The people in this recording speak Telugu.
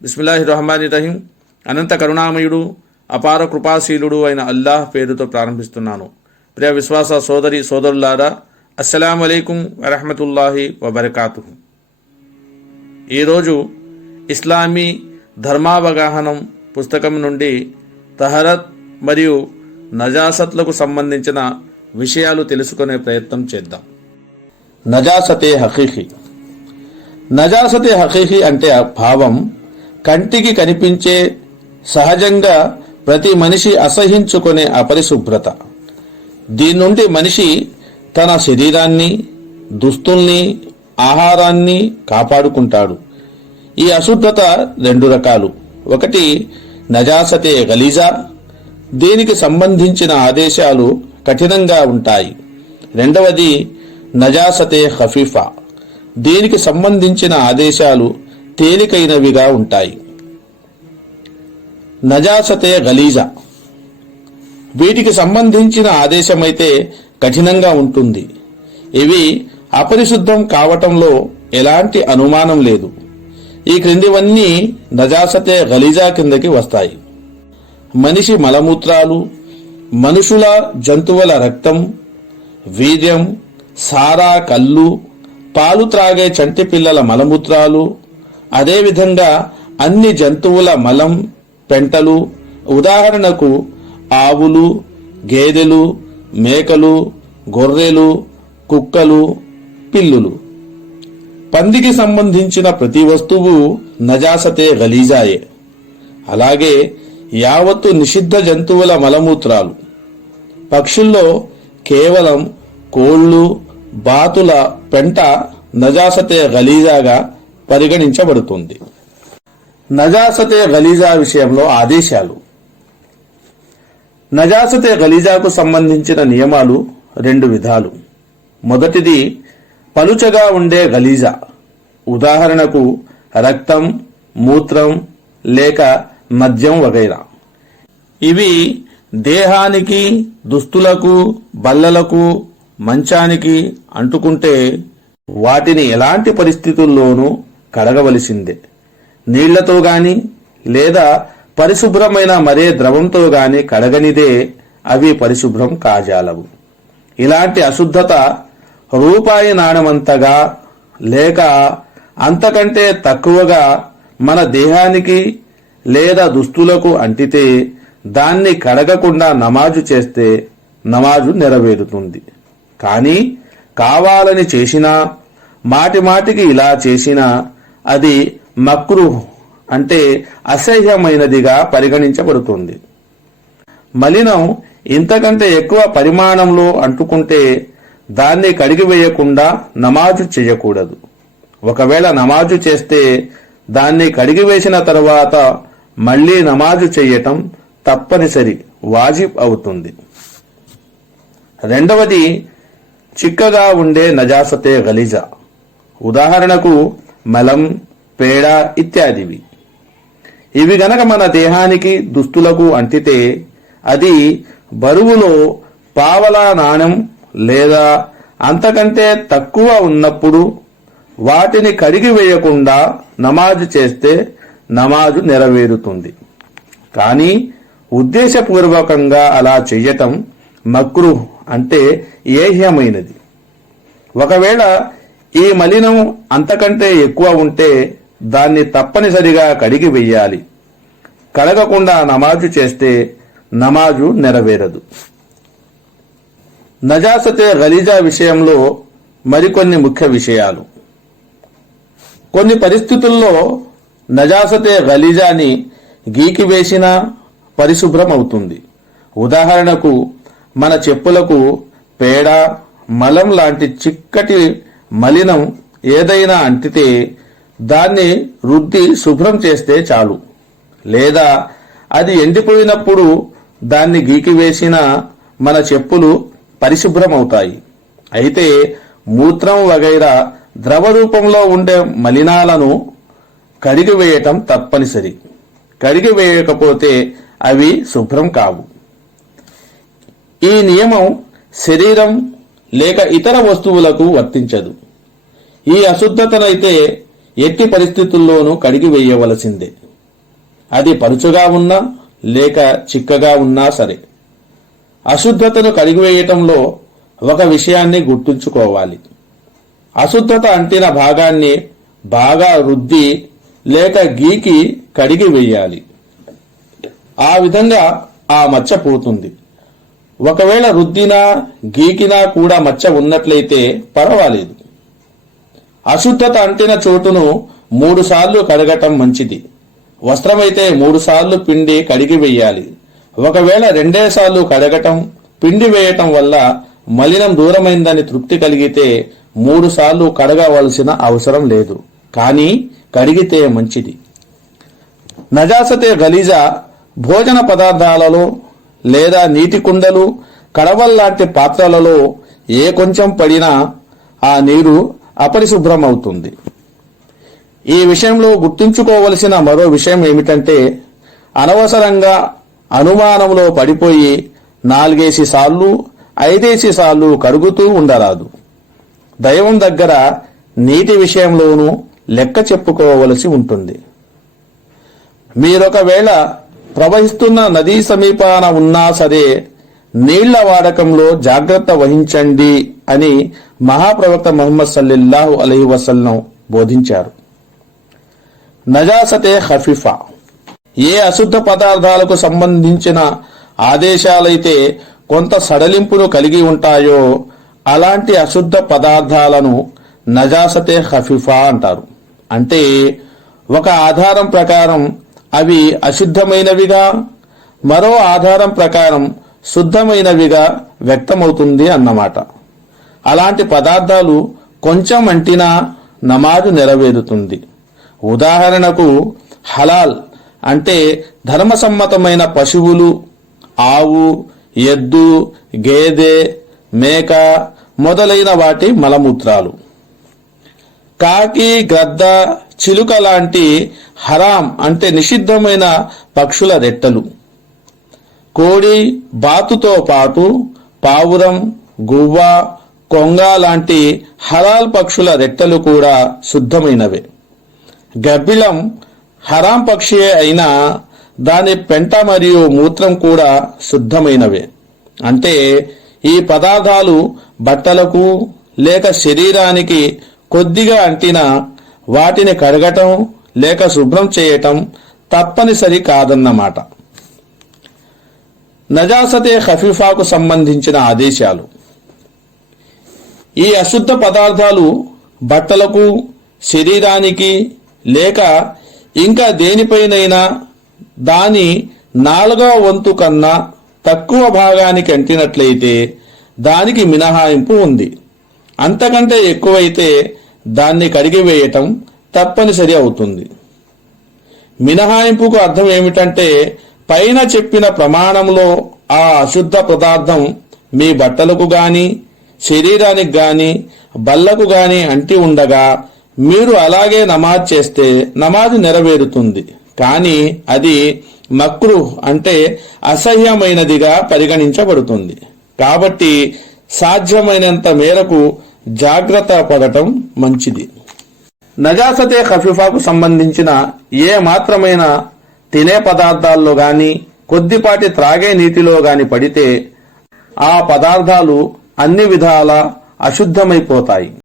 బిస్మిల్లాహిర్రహమానిర్రహీం. అనంత కరుణామయుడు అపార కృపాశీలుడు అయిన అల్లాహ్ పేరుతో ప్రారంభిస్తున్నాను. ప్రియ విశ్వాస సోదరి సోదరులారా, అస్సలాము అలైకుం వరహమతుల్లాహి వబరకాతుహు. ఈరోజు ఇస్లామీ ధర్మావగాహనం పుస్తకం నుండి తహరత్ మరియు నజాసత్లకు సంబంధించిన విషయాలు తెలుసుకునే ప్రయత్నం చేద్దాం. నజాసతే హకీకీ. నజాసతే హకీకీ అంటే భావం కంటికి కనిపించే, సహజంగా ప్రతి మనిషి అసహించుకునే అపరిశుభ్రత. దీని నుండి మనిషి తన శరీరాన్ని, దుస్తుల్ని, ఆహారాన్ని కాపాడుకుంటాడు. ఈ అశుద్ధత రెండు రకాలు. ఒకటి నజాసతే గలీజా, దీనికి సంబంధించిన ఆదేశాలు కఠినంగా ఉంటాయి. రెండవది నజాసతే ఖఫీఫా, దీనికి సంబంధించిన ఆదేశాలు తేలికైనవిగా ఉంటాయి. నజాసతే గలీజా, వీటికి సంబంధించిన ఆదేశమైతే కఠినంగా ఉంటుంది. ఇవి అపరిశుద్ధం కావటంలో ఎలాంటి అనుమానం లేదు. ఈ క్రిందివన్నీ నజాసతే గలీజా కిందకి వస్తాయి. మనిషి మలమూత్రాలు, మనుషుల జంతువుల రక్తం, వీర్యం, సారా కళ్ళు, పాలు త్రాగే చంటి పిల్లల మలమూత్రాలు, అదేవిధంగా అన్ని జంతువుల మలం, పెంటలు, ఉదాహరణకు ఆవులు, గేదెలు, మేకలు, గొర్రెలు, కుక్కలు, పిల్లులు. పందికి సంబంధించిన ప్రతి వస్తువు నజాసతే గలీజాయే. అలాగే యావత్తు నిషిద్ధ జంతువుల మలమూత్రాలు. పక్షుల్లో కేవలం కోళ్లు, బాతుల పెంట నజాసతే గలీజాగా పరిగణించబడుతుంది. నజాసతే గలీజా విషయంలో ఆదేశాలు. నజాసతే గలీజాకు సంబంధించిన నియమాలు రెండు విధాలు. మొదటిది పలుచగా ఉండే గలీజా, ఉదాహరణకు రక్తం, మూత్రం లేక మద్యం వగైరా. ఇవి దేహానికి, దుస్తులకు, బల్లలకు, మంచానికి అంటుకుంటే వాటిని ఎలాంటి పరిస్థితుల్లోనూ కడగవలసిందే. నీళ్లతో గాని లేదా పరిశుభ్రమైన మరే ద్రవంతో గాని కడగనిదే అవి పరిశుభ్రం కాజాలవు. ఇలాంటి అశుద్ధత రూపాయి నాణమంతగా లేక అంతకంటే తక్కువగా మన దేహానికి లేదా దుస్తులకు అంటితే దాన్ని కడగకుండా నమాజు చేస్తే నమాజు నెరవేరుతుంది. కానీ కావాలని చేసినా, మాటిమాటికి ఇలా చేసినా అది మక్రూహ్ అంటే అసహ్యమైనదిగా పరిగణించబడుతుంది. మలినం ఇంతకంటే ఎక్కువ పరిమాణంలో అంటుకుంటే దాన్ని కడిగివేయకుండా నమాజు చేయకూడదు. ఒకవేళ నమాజు చేస్తే దాన్ని కడిగివేసిన తర్వాత మళ్లీ నమాజు చేయటం తప్పనిసరి, వాజిబ్ అవుతుంది. రెండవది చిక్కగా ఉండే నజాసతే గలీజా, ఉదాహరణకు మలం, పేడ ఇత్యాదివి. ఇవి గనక మన దేహానికి, దుస్తులకు అంటితే అది బరువులో పావలా నాణెం లేదా అంతకంటే తక్కువ ఉన్నప్పుడు వాటిని కడిగి వేయకుండా నమాజు చేస్తే నమాజు నెరవేరుతుంది. కానీ ఉద్దేశపూర్వకంగా అలా చెయ్యటం మక్రూహ్ అంటే ఏహ్యమైనది. ఒకవేళ ఈ మలినం అంతకంటే ఎక్కువ ఉంటే దాన్ని తప్పనిసరిగా కడిగి వెయ్యాలి. కడగకుండా నమాజు చేస్తే నమాజు నెరవేరదు. నజాసతే గలీజా విషయంలో మరికొన్ని ముఖ్య విషయాలు. కొన్ని పరిస్థితుల్లో నజాసతే గలీజాని గీకివేసినా పరిశుభ్రం అవుతుంది. ఉదాహరణకు మన చెప్పులకు పేడ, మలం లాంటి చిక్కటి మలినం ఏదైనా అంటితే దాన్ని రుద్ది శుభ్రం చేస్తే చాలు. లేదా అది ఎండిపోయినప్పుడు దాన్ని గీకివేసిన మన చెప్పులు పరిశుభ్రమవుతాయి. అయితే మూత్రం వగైరా ద్రవ రూపంలో ఉండే మలినాలను కడిగివేయటం తప్పనిసరి. కడిగివేయకపోతే అవి శుభ్రం కావు. ఈ నియమం శరీరం లేక ఇతర వస్తువులకు వర్తించదు. ఈ అశుద్ధతనైతే ఎట్టి పరిస్థితుల్లోనూ కడిగివేయవలసిందే. అది పలుచగా ఉన్నా లేక చిక్కగా ఉన్నా సరే. అశుద్ధతను కడిగివేయటంలో ఒక విషయాన్ని గుర్తుంచుకోవాలి. అశుద్ధత అంటిన భాగాన్ని బాగా రుద్ది లేక గీకి కడిగి వేయాలి. ఆ విధంగా ఆ మచ్చ పోతుంది. ఒకవేళ రుద్దినా గీకినా కూడా మచ్చ ఉన్నట్లయితే పర్వాలేదు. అశుద్ధత అంటిన చోటును 3 సార్లు కడగటం మంచిది. వస్త్రమైతే 3 సార్లు పిండి కడిగి వేయాలి. ఒకవేళ 2 సార్లు కడగటం పిండి వేయటం వల్ల మలినం దూరమైందని తృప్తి కలిగితే 3 సార్లు కడగవలసిన అవసరం లేదు, కానీ కడిగితే మంచిది. నజాసతే గలీజా భోజన పదార్థాలలో లేదా నీటి కుండలు, కడవల్లాంటి పాత్రలలో ఏ కొంచెం పడినా ఆ నీరు అపరిశుభ్రమవుతుంది. ఈ విషయంలో గుర్తుంచుకోవలసిన మరో విషయం ఏమిటంటే, అనవసరంగా అనుమానంలో పడిపోయి 4 సార్లు 5 సార్లు కడుగుతూ ఉండరాదు. దైవం దగ్గర నీటి విషయంలోనూ లెక్క చెప్పుకోవలసి ఉంటుంది. మీరొకవేళ ప్రవహిస్తున్న నదీ సమీపాన ఉన్నా సరే నీళ్ల వాడకంలో జాగ్రత్త వహించండి అని మహాప్రవక్త ముహమ్మద్ సల్లల్లాహు అలైహి వసల్లం బోధించారు. నజాసతే ఖఫీఫా ఏ అశుద్ధ పదార్థాలకు సంబంధించిన ఆదేశాలైతే కొంత సడలింపును కలిగి ఉంటాయో అలాంటి అశుద్ధ పదార్థాలను నజాసతే ఖఫీఫా అంటారు. అంటే ఒక ఆధారం ప్రకారం అవి అశుద్ధమైనవిగా, మరో ఆధారం ప్రకారం శుద్ధమైనవిగా వ్యక్తమవుతుంది అన్నమాట. అలాంటి పదార్థాలు కొంచెం అంటినా నమాజు నెరవేరుతుంది. ఉదాహరణకు హలాల్ అంటే ధర్మసమ్మతమైన పశువులు, ఆవు, ఎద్దు, గేదె, మేక మొదలైన వాటి మలమూత్రాలు. కాకి, గద్ద, చిలుక లాంటి హరాం అంటే నిషిద్ధమైన పక్షుల రెట్టలు. కోడి, బాతుతో పాటు పావురం, గువ్వ, కొంగ లాంటి హలాల్ పక్షుల రెట్టలు కూడా శుద్ధమైనవే. గబ్బిలం హరాం పక్షియే అయినా దాని పెంట మరియు మూత్రం కూడా శుద్ధమైనవే. అంటే ఈ పదార్థాలు బట్టలకు లేక శరీరానికి కొద్దిగా అంటినా వాటిని కడగటం లేక శుభ్రం చేయటం తప్పనిసరి కాదన్నమాట. నజాసతే ఖఫీఫాకు సంబంధించిన ఆదేశాలు. ఈ అశుద్ధ పదార్థాలు బట్టలకు, శరీరానికి లేక ఇంకా దేనిపైనైనా దాని 4వ వంతు కన్నా తక్కువ భాగానికి అంటినట్లయితే దానికి మినహాయింపు ఉంది. అంతకంటే ఎక్కువైతే దాన్ని కడిగివేయటం తప్పనిసరి అవుతుంది. మినహాయింపుకు అర్థం ఏమిటంటే, పైన చెప్పిన ప్రమాణంలో ఆ అశుద్ధ పదార్థం మీ బట్టలకు గాని, శరీరానికి గాని, బల్లకు గాని అంటి ఉండగా మీరు అలాగే నమాజ్ చేస్తే నమాజు నెరవేరుతుంది. కానీ అది మక్రూహ్ అంటే అసహ్యమైనదిగా పరిగణించబడుతుంది. కాబట్టి సాధ్యమైనంత మేరకు జాగ్రత్త పడటం మంచిది. నజాసతే ఖఫీఫాకు సంబంధించిన ఏ మాత్రమైన తినే పదార్థాల్లో గాని, కొద్దిపాటి త్రాగే నీటిలో గాని పడితే ఆ పదార్థాలు అన్ని విధాలా అశుద్ధమైపోతాయి.